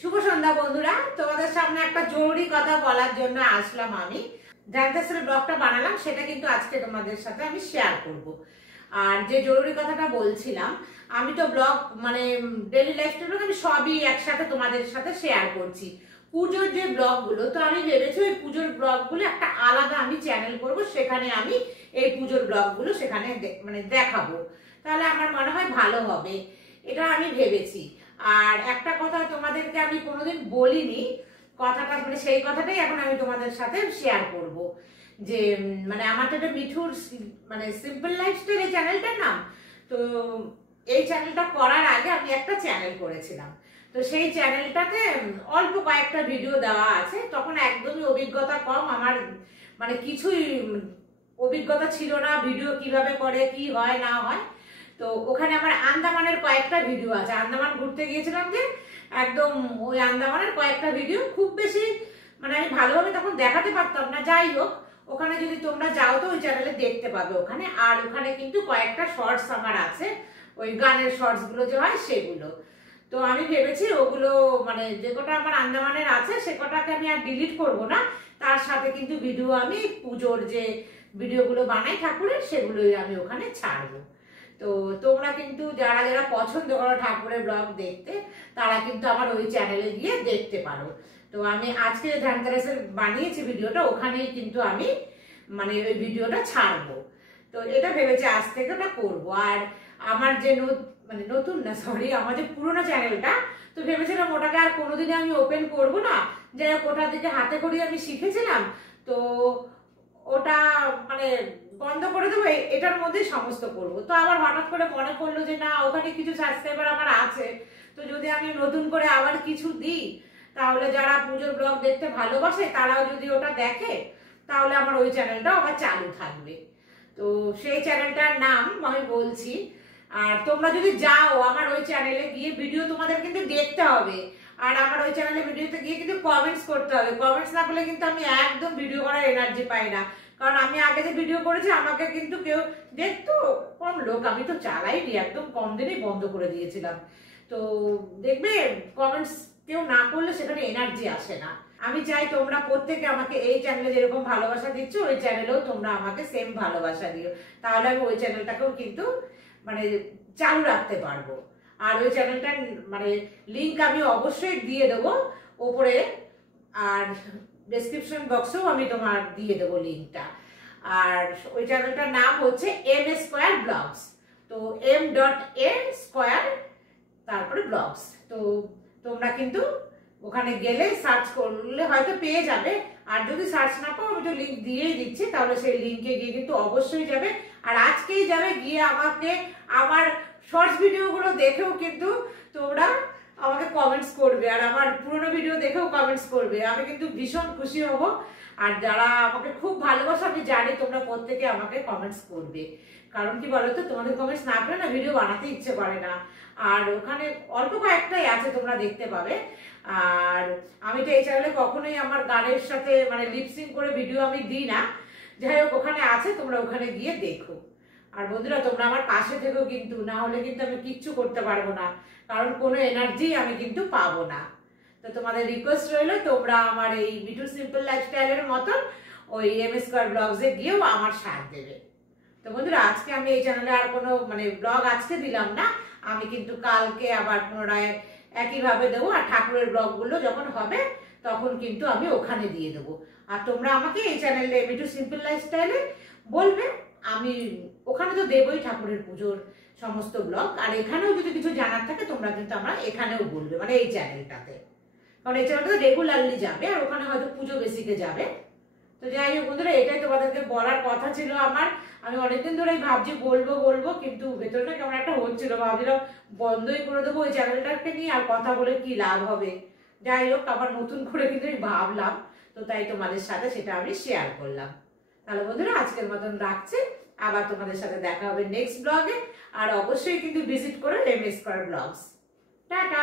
শুভ সন্ধ্যা বন্ধুরা, তোমাদের সামনে একটা জরুরি কথা বলার জন্য আসলাম। আমি ধ্যানতেশ্বরী ব্লগটা বানালাম, সেটা কিন্তু আজকে তোমাদের সাথে আমি শেয়ার করব। আর যে জরুরি কথাটা বলছিলাম, আমি তো ব্লগ মানে ডেইলি লাইফস্টাইল আমি সবই একসাথে তোমাদের সাথে শেয়ার করছি। পুজোর যে ব্লগগুলো, তো আমি ভেবেছি ওই পুজোর ব্লগগুলো একটা আলাদা আমি চ্যানেল করব, সেখানে আমি এই পুজোর ব্লগগুলো সেখানে মানে দেখাবো। তাহলে আমার মনে হয় ভালো হবে, এটা আমি ভেবেছি। আর একটা কথা তোমাদেরকে আমি কোনোদিন বলিনি, কথাটা মানে সেই কথাটাই এখন আমি তোমাদের সাথে শেয়ার করব। যে মানে আমার তো এটা মিঠুর মানে সিম্পল লাইফস্টাইল এই চ্যানেলটার নাম। তো এই চ্যানেলটা করার আগে আমি একটা চ্যানেল করেছিলাম। তো সেই চ্যানেলটাতে অল্প কয়েকটা ভিডিও দেওয়া আছে। তখন একদমই অভিজ্ঞতা কম, আমার মানে কিছুই অভিজ্ঞতা ছিল না, ভিডিও কিভাবে করে, কি হয় না হয়। তো ওখানে আমার আন্দামানের কয়েকটা ভিডিও আছে। আন্দামান ঘুরতে গিয়েছিলাম, যে একদম ওই আন্দামানের কয়েকটা ভিডিও, খুব বেশি মানে আমি ভালোভাবে তখন দেখাতে পারতাম না। যাই হোক, ওখানে যদি তোমরা যাও তো ওই চ্যানেলে দেখতে পাবে ওখানে। আর ওখানে কিন্তু কয়েকটা শর্টস আমার আছে, ওই গানের শর্টস গুলো যে হয় সেগুলো। তো আমি ভেবেছি ওগুলো মানে যে কটা আমার আন্দামানের আছে সে কটাকে আমি আর ডিলিট করব না, তার সাথে কিন্তু ভিডিও আমি পুজোর যে ভিডিওগুলো বানাই ঠাকুরের, সেগুলোই আমি ওখানে ছাড়বো। তো তোমরা কিন্তু যারা যারা পছন্দ করো ঠাকুরের ব্লগ দেখতে, তারা কিন্তু আমার ওই চ্যানেলে গিয়ে দেখতে পারো। তো আমি আজকে ধ্যানতেরাসের বানিয়েছি ভিডিওটা, ওখানেই কিন্তু আমি মানে ওই ভিডিওটা ছাড়বো। তো এটা ভেবেছি আজ থেকে ওটা করবো। আর আমার যে মানে নতুন না, সরি, আমার যে পুরোনো চ্যানেলটা, তো ভেবেছিলাম ওটাকে আর কোনোদিনই আমি ওপেন করব না। যাই হোক, ওটা দিকে হাতে করে আমি শিখেছিলাম, তো ওটা মানে বন্ধ করে দেবো, এটার মধ্যে সমস্ত করব। তো আবার হঠাৎ করে মনে পড়লো যে না, ওখানে কিছু সাবস্ক্রাইবার আমার আছে, তো যদি আমি নতুন করে আবার কিছু দিই, তাহলে যারা পুজোর ব্লগ দেখতে ভালোবাসে তারাও যদি ওটা দেখে, তাহলে আমার ওই চ্যানেলটা আবার চালু থাকবে। তো সেই চ্যানেলটার নাম আমি বলছি। আর তোমরা যদি যাও আমার ওই চ্যানেলে গিয়ে, ভিডিও তোমাদের কিন্তু দেখতে হবে। আর আমার ওই চ্যানেলে ভিডিওতে গিয়ে কিন্তু কমেন্টস করতে হবে। কমেন্টস না করলে কিন্তু আমি একদম ভিডিও করার এনার্জি পাই না। কারণ আমি আগে যে ভিডিও করেছি আমাকে কিন্তু কেউ দেখতো কম লোক, আমি তো চালাইনি, একদম কম দিনেই বন্ধ করে দিয়েছিলাম। তো দেখবে কমেন্টস কেউ না করলে সেখানে এনার্জি আসে না। আমি চাই তোমরা প্রত্যেকে আমাকে এই চ্যানেলে যেরকম ভালোবাসা দিচ্ছ, ওই চ্যানেলেও তোমরা আমাকে সেম ভালোবাসা দিও। তাহলে আমি ওই চ্যানেলটাকেও কিন্তু মানে চালু রাখতে পারবো। আর ওই চ্যানেলটার মানে লিঙ্ক আমি অবশ্যই দিয়ে দেবো ওপরে, আর ডেসক্রিপশন বক্সেও আমি তোমার দিয়ে দেবো লিঙ্কটা। আর ওই চ্যানেলটার নাম হচ্ছে এম স্কোয়ার ব্লগস। তো m.a² তারপরে ব্লগস। তো তোমরা কিন্তু ওখানে গেলে সার্চ করলে হয়তো পেয়ে যাবে। আর যদি সার্চ না পাও, আমি তো লিঙ্ক দিয়েই দিচ্ছি, তাহলে সেই লিঙ্কে গিয়ে কিন্তু অবশ্যই যাবে। আর আজকেই যাবে, গিয়ে আমাকে আমার শর্টস ভিডিওগুলো দেখেও কিন্তু তোমরা আমাকে কমেন্টস করবে, আর আমার পুরোনো ভিডিও দেখেও কমেন্টস করবে। আমি কিন্তু ভীষণ খুশি হব। আর যারা আমাকে খুব ভালোবাসে, আমি জানি তোমরা প্রত্যেকে আমাকে কমেন্টস করবে। কারণ কি বলতো, তোমাদের কমেন্টস না পেলে না ভিডিও বানাতে ইচ্ছে করে না। আর ওখানে অল্প কয়েকটাই আছে, তোমরা দেখতে পাবে। আর আমি তো এই চ্যানেলে কখনোই আমার গানের সাথে মানে লিপসিং করে ভিডিও আমি দিই না। যাই হোক, ওখানে আছে, তোমরা ওখানে গিয়ে দেখো। আর বন্ধুরা, তোমরা আমার পাশে থেকেও কিন্তু, না হলে কিন্তু আমি কিচ্ছু করতে পারবো না, কারণ কোনো এনার্জি আমি কিন্তু পাবো না। তো তোমাদের রিকোয়েস্ট রইলো, তোমরা আমার এই মিঠু সিম্পল লাইফস্টাইলের মতন ওই m² ব্লগসে গিয়েও আমার সাথ দেবে। তো বন্ধুরা, আজকে আমি এই চ্যানেলে আর কোনো মানে ব্লগ আজকে দিলাম না, আমি কিন্তু কালকে আবার পুনরায় একইভাবে দেবো। আর ঠাকুরের ব্লগগুলো যখন হবে তখন কিন্তু আমি ওখানে দিয়ে দেবো। আর তোমরা আমাকে এই চ্যানেলে মিঠু সিম্পল লাইফস্টাইলে বলবে, আমি ওখানে তো দেবই ঠাকুরের পুজোর সমস্ত ব্লগ। আর এখানেও যদি কিছু জানার থাকে তোমরা কিন্তু আমরা এখানেও বলবে, মানে এই চ্যানেলটাতে। কারণ এই চ্যানেলটা রেগুলারলি যাবে, আর ওখানে হয়তো পুজো বেসিকে যাবে। তো যাই হোক বন্ধুরা, এটাই তোমাদেরকে বলার কথা ছিল আমার। আমি অনেকদিন ধরেই ভাবছি বলবো বলবো, কিন্তু ভেতরটা কেমন একটা হচ্ছিল, ভাবছিলাম বন্ধই করে দেবো ওই চ্যানেলটাকে নিয়ে, আর কথা বলে কি লাভ হবে। যাই হোক, আবার নতুন করে কিন্তু ভাবলাম, তো তাই তোমাদের সাথে সেটা আমি শেয়ার করলাম। তাহলে বন্ধুরা, আজকের মতন রাখছি। আবার তোমাদের সাথে দেখা হবে নেক্সট ব্লগে। আর অবশ্যই কিন্তু ভিজিট করো m² ব্লগস। টাটা।